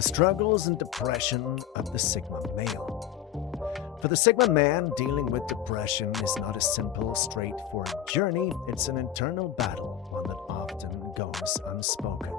The struggles and depression of the Sigma male. For the Sigma man, dealing with depression is not a simple, straightforward journey. It's an internal battle, one that often goes unspoken.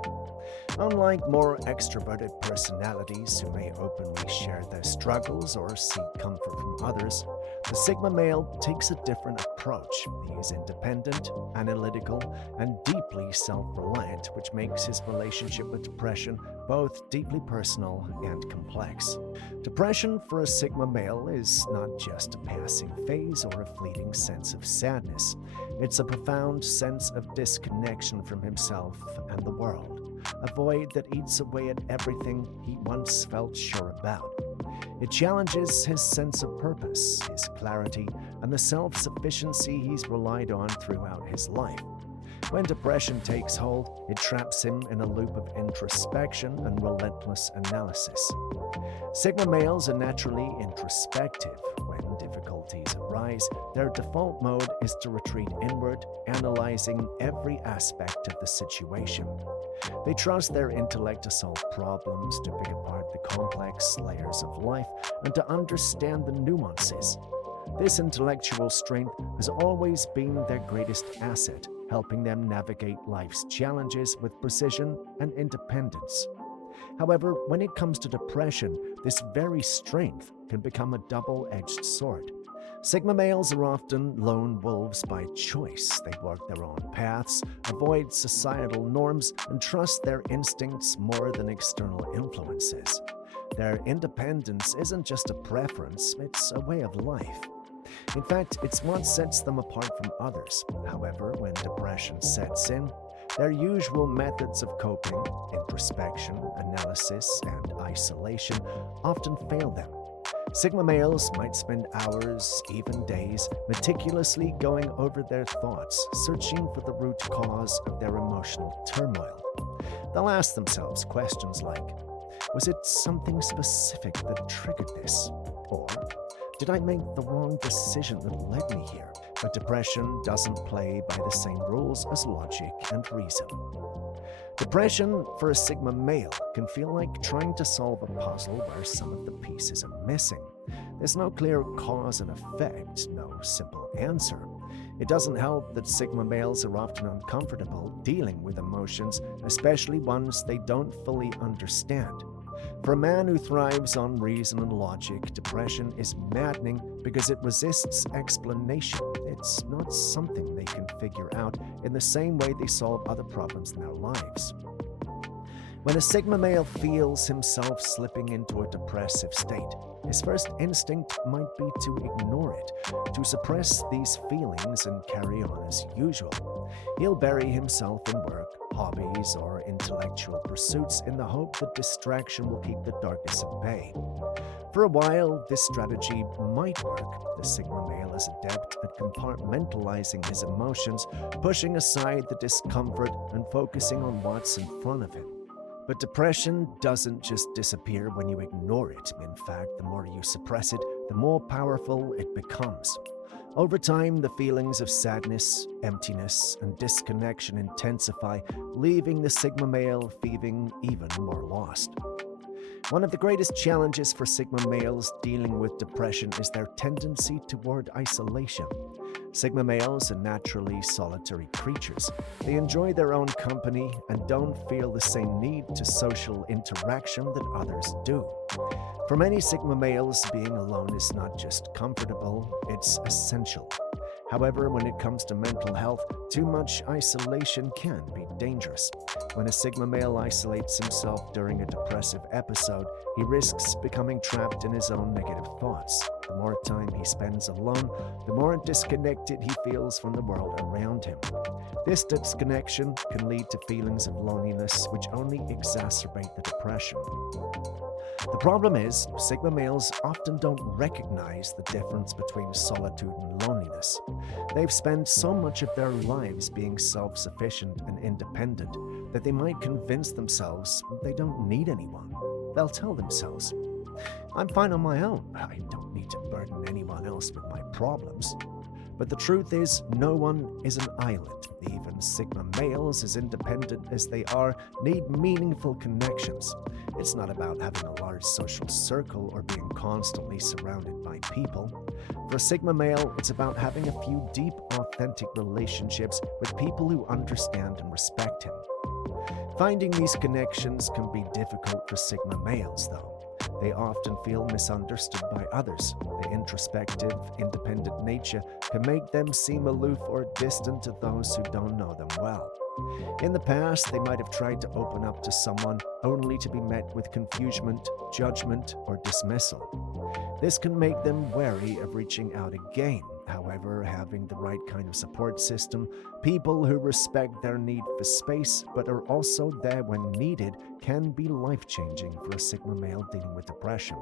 Unlike more extroverted personalities who may openly share their struggles or seek comfort from others, the Sigma male takes a different approach. He is independent, analytical, and deeply self-reliant, which makes his relationship with depression both deeply personal and complex. Depression for a Sigma male is not just a passing phase or a fleeting sense of sadness. It's a profound sense of disconnection from himself and the world, a void that eats away at everything he once felt sure about. It challenges his sense of purpose, his clarity, and the self-sufficiency he's relied on throughout his life. When depression takes hold, it traps him in a loop of introspection and relentless analysis. Sigma males are naturally introspective. When difficulties arise, their default mode is to retreat inward, analyzing every aspect of the situation. They trust their intellect to solve problems, to pick apart the complex layers of life, and to understand the nuances. This intellectual strength has always been their greatest asset, helping them navigate life's challenges with precision and independence. However, when it comes to depression, this very strength can become a double-edged sword. Sigma males are often lone wolves by choice. They walk their own paths, avoid societal norms, and trust their instincts more than external influences. Their independence isn't just a preference, it's a way of life. In fact, it's what sets them apart from others. However, when depression sets in, their usual methods of coping, introspection, analysis, and isolation, often fail them. Sigma males might spend hours, even days, meticulously going over their thoughts, searching for the root cause of their emotional turmoil. They'll ask themselves questions like, was it something specific that triggered this? Or, did I make the wrong decision that led me here? But depression doesn't play by the same rules as logic and reason. Depression for a Sigma male can feel like trying to solve a puzzle where some of the pieces are missing. There's no clear cause and effect, no simple answer. It doesn't help that Sigma males are often uncomfortable dealing with emotions, especially ones they don't fully understand. For a man who thrives on reason and logic, depression is maddening because it resists explanation. It's not something they can figure out in the same way they solve other problems in their lives. When a Sigma male feels himself slipping into a depressive state, his first instinct might be to ignore it, to suppress these feelings and carry on as usual. He'll bury himself in work, hobbies, or intellectual pursuits in the hope that distraction will keep the darkness at bay. For a while, this strategy might work. The Sigma male is adept at compartmentalizing his emotions, pushing aside the discomfort and focusing on what's in front of him. But depression doesn't just disappear when you ignore it. In fact, the more you suppress it, the more powerful it becomes. Over time, the feelings of sadness, emptiness, and disconnection intensify, leaving the Sigma male feeling even more lost. One of the greatest challenges for Sigma males dealing with depression is their tendency toward isolation. Sigma males are naturally solitary creatures. They enjoy their own company and don't feel the same need to social interaction that others do. For many Sigma males, being alone is not just comfortable, it's essential. However, when it comes to mental health, too much isolation can be dangerous. When a Sigma male isolates himself during a depressive episode, he risks becoming trapped in his own negative thoughts. The more time he spends alone, the more disconnected he feels from the world around him. This disconnection can lead to feelings of loneliness, which only exacerbate the depression. The problem is, Sigma males often don't recognize the difference between solitude and loneliness. They've spent so much of their lives being self-sufficient and independent that they might convince themselves they don't need anyone. They'll tell themselves, I'm fine on my own. I don't need to burden anyone else with my problems. But the truth is, no one is an island. Even Sigma males, as independent as they are, need meaningful connections. It's not about having a large social circle or being constantly surrounded by people. For a Sigma male, it's about having a few deep, authentic relationships with people who understand and respect him. Finding these connections can be difficult for Sigma males, though. They often feel misunderstood by others. Their introspective, independent nature can make them seem aloof or distant to those who don't know them well. In the past, they might have tried to open up to someone only to be met with confusion, judgment, or dismissal. This can make them wary of reaching out again. However, having the right kind of support system, people who respect their need for space but are also there when needed, can be life-changing for a Sigma male dealing with depression.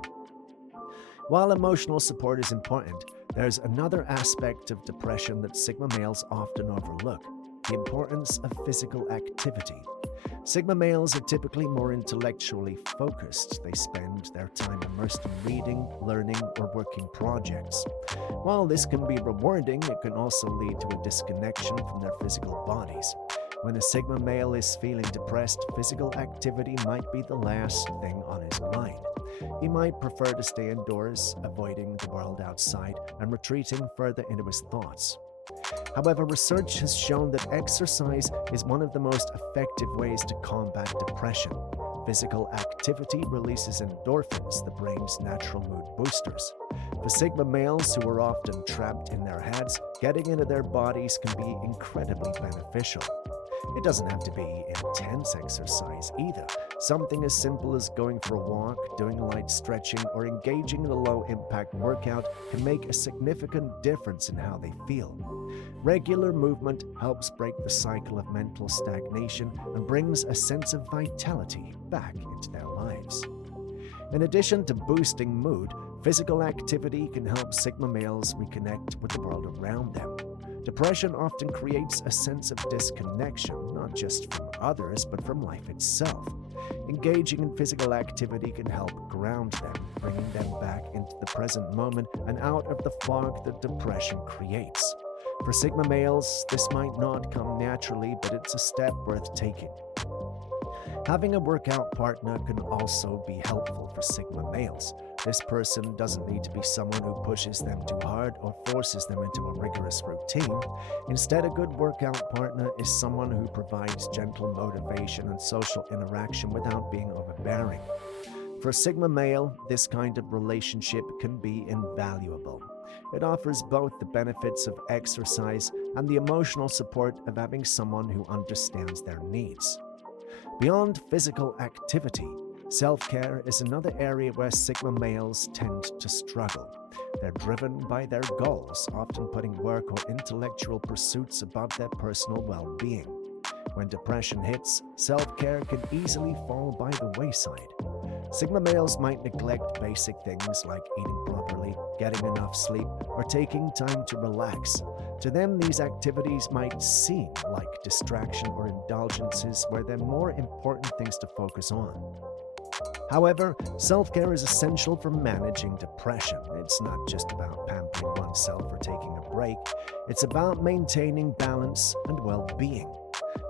While emotional support is important, there's another aspect of depression that Sigma males often overlook: the importance of physical activity. Sigma males are typically more intellectually focused. They spend their time immersed in reading, learning, or working projects. While this can be rewarding, it can also lead to a disconnection from their physical bodies. When a Sigma male is feeling depressed, physical activity might be the last thing on his mind. He might prefer to stay indoors, avoiding the world outside and retreating further into his thoughts. However, research has shown that exercise is one of the most effective ways to combat depression. Physical activity releases endorphins, the brain's natural mood boosters. For Sigma males who are often trapped in their heads, getting into their bodies can be incredibly beneficial. It doesn't have to be intense exercise either. Something as simple as going for a walk, doing light stretching, or engaging in a low-impact workout can make a significant difference in how they feel. Regular movement helps break the cycle of mental stagnation and brings a sense of vitality back into their lives. In addition to boosting mood, physical activity can help Sigma males reconnect with the world around them. Depression often creates a sense of disconnection, not just from others, but from life itself. Engaging in physical activity can help ground them, bringing them back into the present moment and out of the fog that depression creates. For Sigma males, this might not come naturally, but it's a step worth taking. Having a workout partner can also be helpful for Sigma males. This person doesn't need to be someone who pushes them too hard or forces them into a rigorous routine. Instead, a good workout partner is someone who provides gentle motivation and social interaction without being overbearing. For a Sigma male, this kind of relationship can be invaluable. It offers both the benefits of exercise and the emotional support of having someone who understands their needs. Beyond physical activity, self-care is another area where Sigma males tend to struggle. They're driven by their goals, often putting work or intellectual pursuits above their personal well-being. When depression hits, self-care can easily fall by the wayside. Sigma males might neglect basic things like eating properly, getting enough sleep, or taking time to relax. To them, these activities might seem like distraction or indulgences where there are more important things to focus on. However, self-care is essential for managing depression. It's not just about pampering oneself or taking a break. It's about maintaining balance and well-being.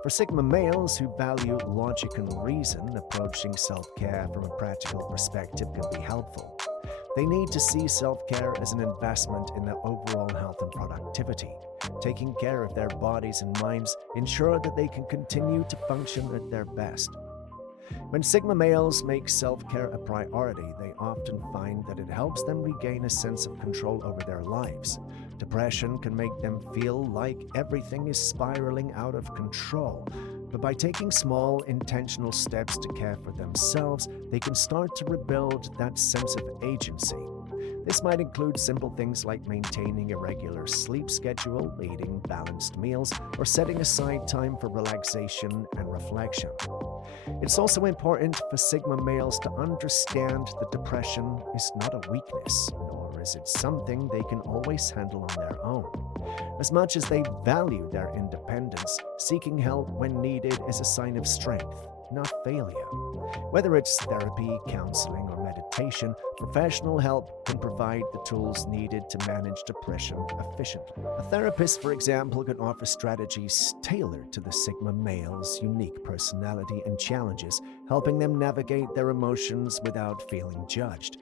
For Sigma males who value logic and reason, approaching self-care from a practical perspective can be helpful. They need to see self-care as an investment in their overall health and productivity. Taking care of their bodies and minds ensure that they can continue to function at their best. When Sigma males make self-care a priority, they often find that it helps them regain a sense of control over their lives. Depression can make them feel like everything is spiraling out of control, but by taking small, intentional steps to care for themselves, they can start to rebuild that sense of agency. This might include simple things like maintaining a regular sleep schedule, eating balanced meals, or setting aside time for relaxation and reflection. It's also important for Sigma males to understand that depression is not a weakness, nor is it something they can always handle on their own. As much as they value their independence, seeking help when needed is a sign of strength. not failure. Whether it's therapy, counseling, or meditation, professional help can provide the tools needed to manage depression efficiently. A therapist, for example, can offer strategies tailored to the Sigma male's unique personality and challenges, helping them navigate their emotions without feeling judged.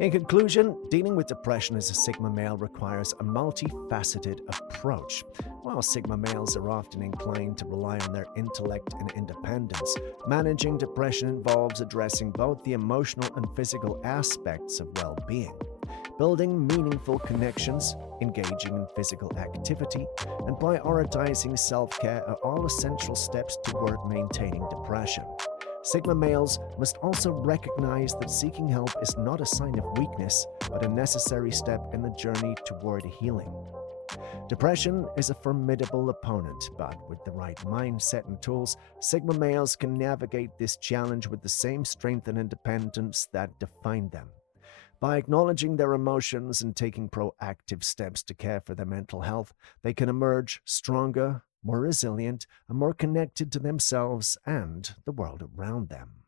In conclusion, dealing with depression as a Sigma male requires a multifaceted approach. While Sigma males are often inclined to rely on their intellect and independence, managing depression involves addressing both the emotional and physical aspects of well being. Building meaningful connections, engaging in physical activity, and prioritizing self care are all essential steps toward maintaining depression. Sigma males must also recognize that seeking help is not a sign of weakness, but a necessary step in the journey toward healing. Depression is a formidable opponent, but with the right mindset and tools, Sigma males can navigate this challenge with the same strength and independence that define them. By acknowledging their emotions and taking proactive steps to care for their mental health, they can emerge stronger, more resilient, and more connected to themselves and the world around them.